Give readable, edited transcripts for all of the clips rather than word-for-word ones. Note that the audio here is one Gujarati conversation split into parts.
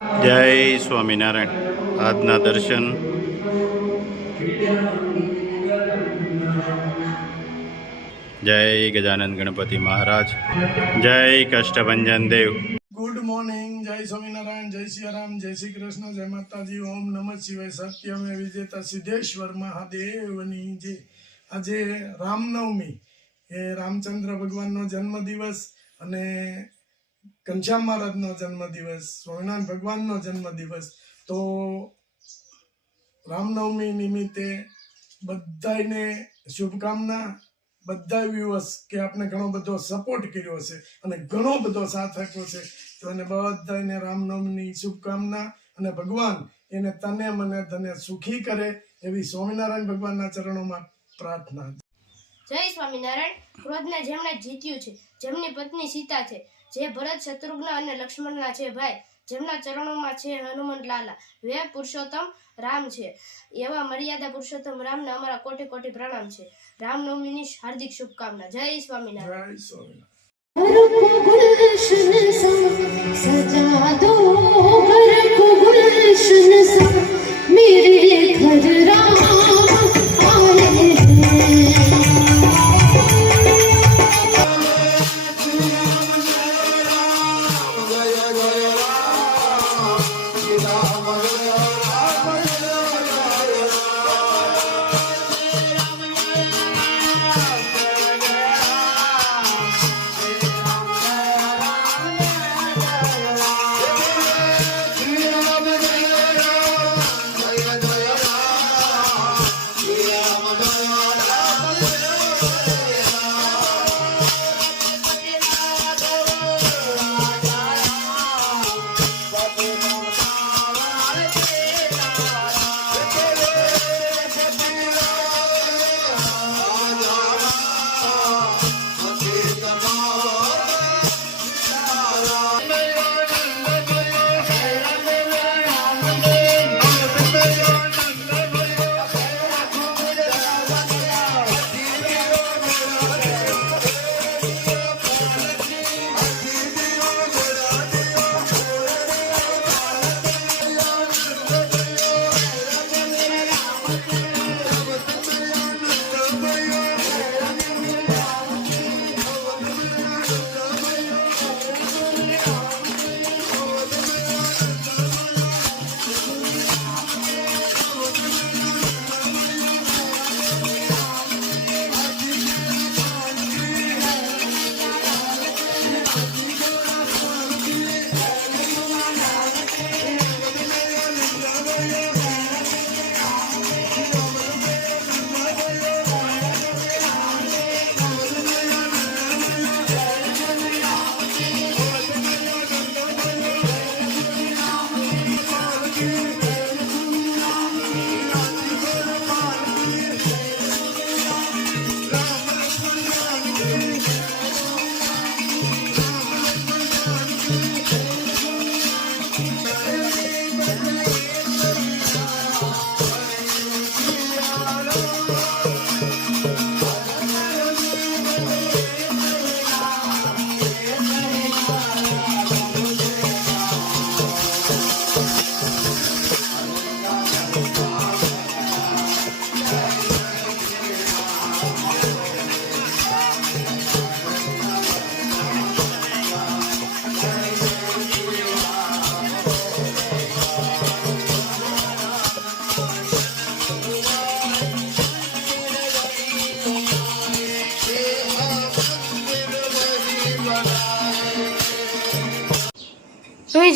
જય સ્વામિનારાયણ. આજના દર્શન જય ગજાનંદ ગણપતિ મહારાજ, જય કષ્ટભંજન દેવ. Good morning. જય સ્વામિનારાયણ, જય સિયારામ, જય શ્રી કૃષ્ણ, જય માતાજી, ઓમ નમઃ શિવાય. સત્યમે વિજેતા સિદ્ધેશ્વર મહાદેવની જય. આજે રામનવમી, એ રામચંદ્ર ભગવાનનો જન્મદિવસ અને ઘનશ્યામ મહારાજનો જન્મદિવસ, સ્વામિનારાયણ ભગવાનનો જન્મદિવસ. તો રામનવમી નિમિત્તે બધાને શુભકામના. બધા વ્યુઅર્સ કે આપણે ઘણો બધો સપોર્ટ કર્યો છે અને ઘણો બધો સાથ આપ્યો છે, તો એને બધાને રામનવમીની શુભકામના. અને ભગવાન એને તને મને ધને સુખી કરે એવી સ્વામિનારાયણ ભગવાનના ચરણોમાં પ્રાર્થના. જય સ્વામિનારાયણ. ક્રોધને જેમણે જીત્યું છે, જેમની પત્ની સીતા છે, જે ભરત શત્રુઘ્ન અને લક્ષ્મણના છે ભાઈ, જેમના ચરણોમાં છે હનુમંત લાલા, વે પુરુષોત્તમ રામ છે, એવા મર્યાદા પુરુષોત્તમ રામને અમારા કોટી કોટી પ્રણામ છે. રામનવમીની હાર્દિક શુભકામના. જય સ્વામિનારાયણ. જય સ્વામિનારાયણ.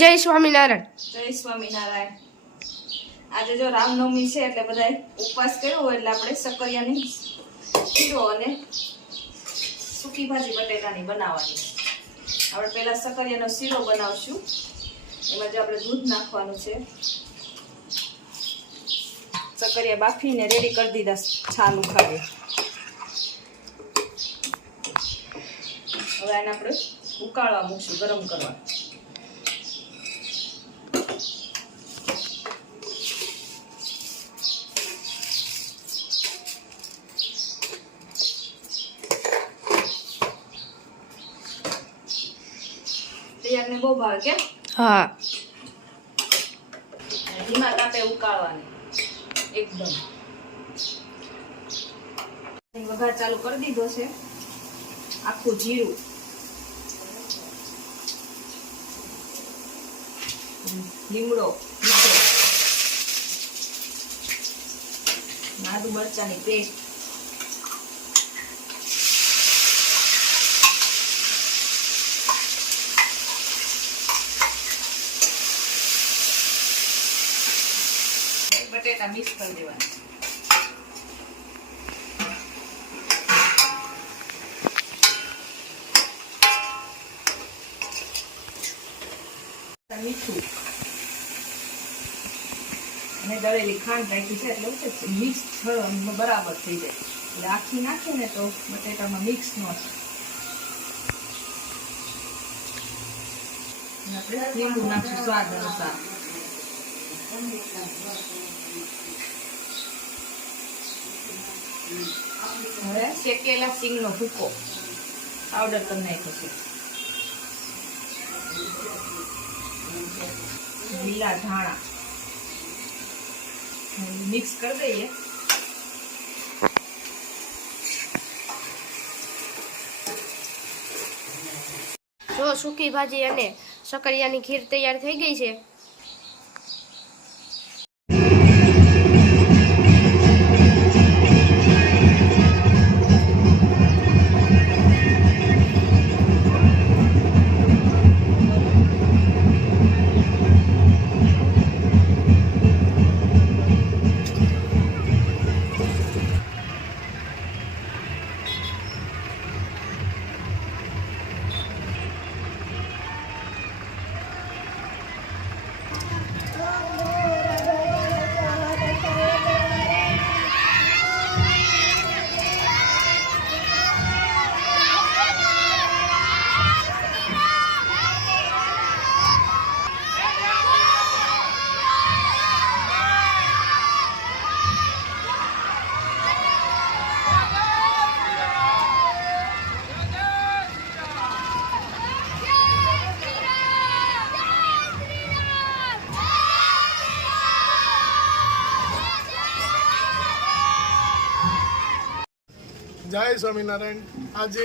જય સ્વામિનારાયણ. જય સ્વામિનારાયણ. આજે જો રામનવમી છે એટલે બધાય ઉપવાસ કર્યો હોય એટલે આપણે સક્કરિયાની શીરો અને સૂકી ભાજી બટેટાની બનાવવાની. આપણે પહેલા સક્કરિયાનો શીરો બનાવશું. એમાં જો આપણે દૂધ નાખવાનું છે. સક્કરિયા બાફીને રેડી કરી દીધા, છાલ ઉખાડી. હવે આને આપણે ઉકાળવા મૂકશું, ગરમ કરવા. તૈયારને બહુ ભાવે કે? હા. ધીમા તાપે ઉકાળવાની એકદમ. વઘાર ચાલુ કરી દીધો છે. આખું જીરું, લીમડો, આદુ મરચાની પેસ્ટ, બટેટા મિક્સ કરી દેવાના. મીઠું અને દળેલી ખાંડ રાખી છે એટલે મિક્સ બરાબર થઈ જાય. એટલે આખી નાખીએ ને તો બટેટામાં મિક્સ ન થાય. આપણે લીંબુ નાખશું સ્વાદ અનુસાર. હવે શેકેલા સિંગનો ભૂકો પાવડર કરી નાખ્યો છે. લીલા ધાણા મિક્સ કરી દઈએ. જો સૂકી ભાજી અને સકરિયાની ખીર તૈયાર થઈ ગઈ છે. જય સ્વામિનારાયણ. આજે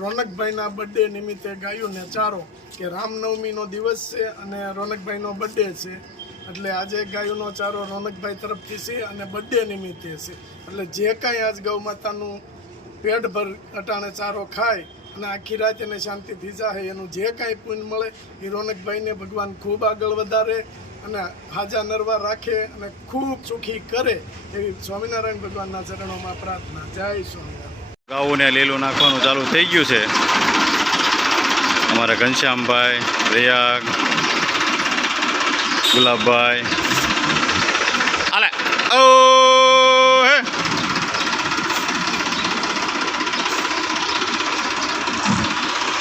રોનકભાઈના બર્થડે નિમિત્તે ગાયોને ચારો કે રામનવમીનો દિવસ છે અને રોનકભાઈનો બર્થડે છે એટલે આજે ગાયોનો ચારો રોનકભાઈ તરફથી છે અને બર્થડે નિમિત્તે છે. એટલે જે કાંઈ આજ ગૌ માતાનું પેટ ભર અટાણે ચારો ખાય અને આખી રાત એને શાંતિથી જાય એનું જે કાંઈ પુણ્ય મળે એ રોનકભાઈને ભગવાન ખૂબ આગળ વધારે અને હાજા નરવા રાખે અને ખૂબ સુખી કરે એવી સ્વામિનારાયણ ભગવાનના ચરણોમાં પ્રાર્થના. જય સ્વામિનારાયણ. ઘઉંને લીલું નાખવાનું ચાલુ થઈ ગયું છે. અમારા ઘનશ્યામભાઈ, રેયાગ, ગુલાબભાઈ આલે ઓ હે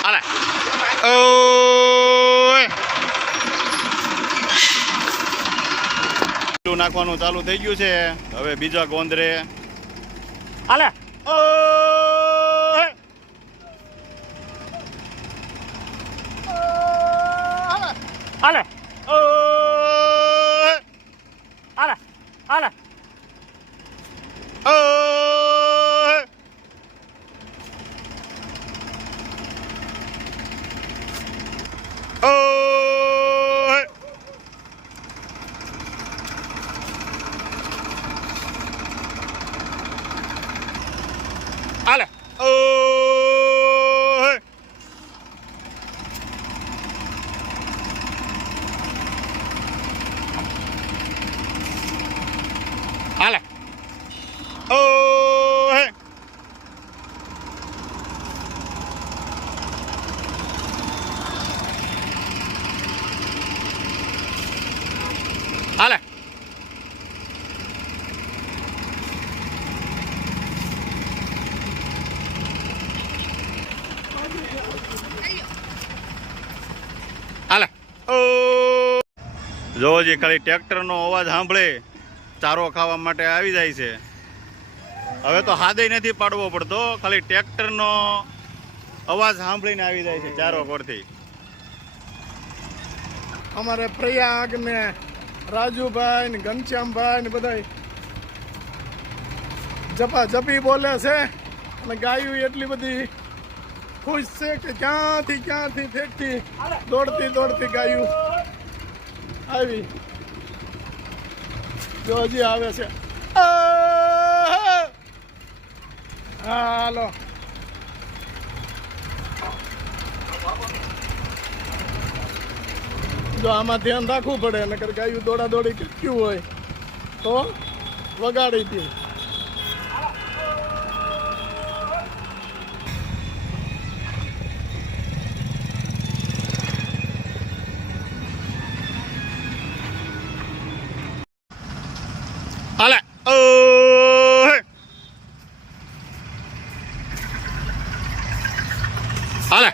આલે ઓ હે નાખવાનું ચાલુ થઈ ગયું છે. હવે બીજા ગોંદરે આલે ઓ હે આલે ઓ હે આલે આલે ઓ હે ઓ હે આલે ઓ હે આલે ઓ હે આલે હાલે ઓ જો જે ખાલી ટ્રેક્ટરનો અવાજ સાંભળે ચારો ખાવા માટે આવી જાય છે. હવે તો હાદે નથી પાડવો પડતો, ખાલી ટ્રેક્ટરનો અવાજ સાંભળીને આવી જાય છે ચારો પરથી. અમારે પ્રયાગ ને રાજુભાઈ ને ઘનશ્યામભાઈ ને બધા જપા જપી બોલે છે અને ગાયું એટલી બધી ખુશ છે કે ક્યાંથી ફેંકતી દોડતી ગાયું આવી જો હજી આવે છે હાલો જો આમાં ધ્યાન રાખવું પડે નકર ગાયું દોડી કર્યું હોય તો વગાડી દે. હાલે હાલે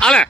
હાલે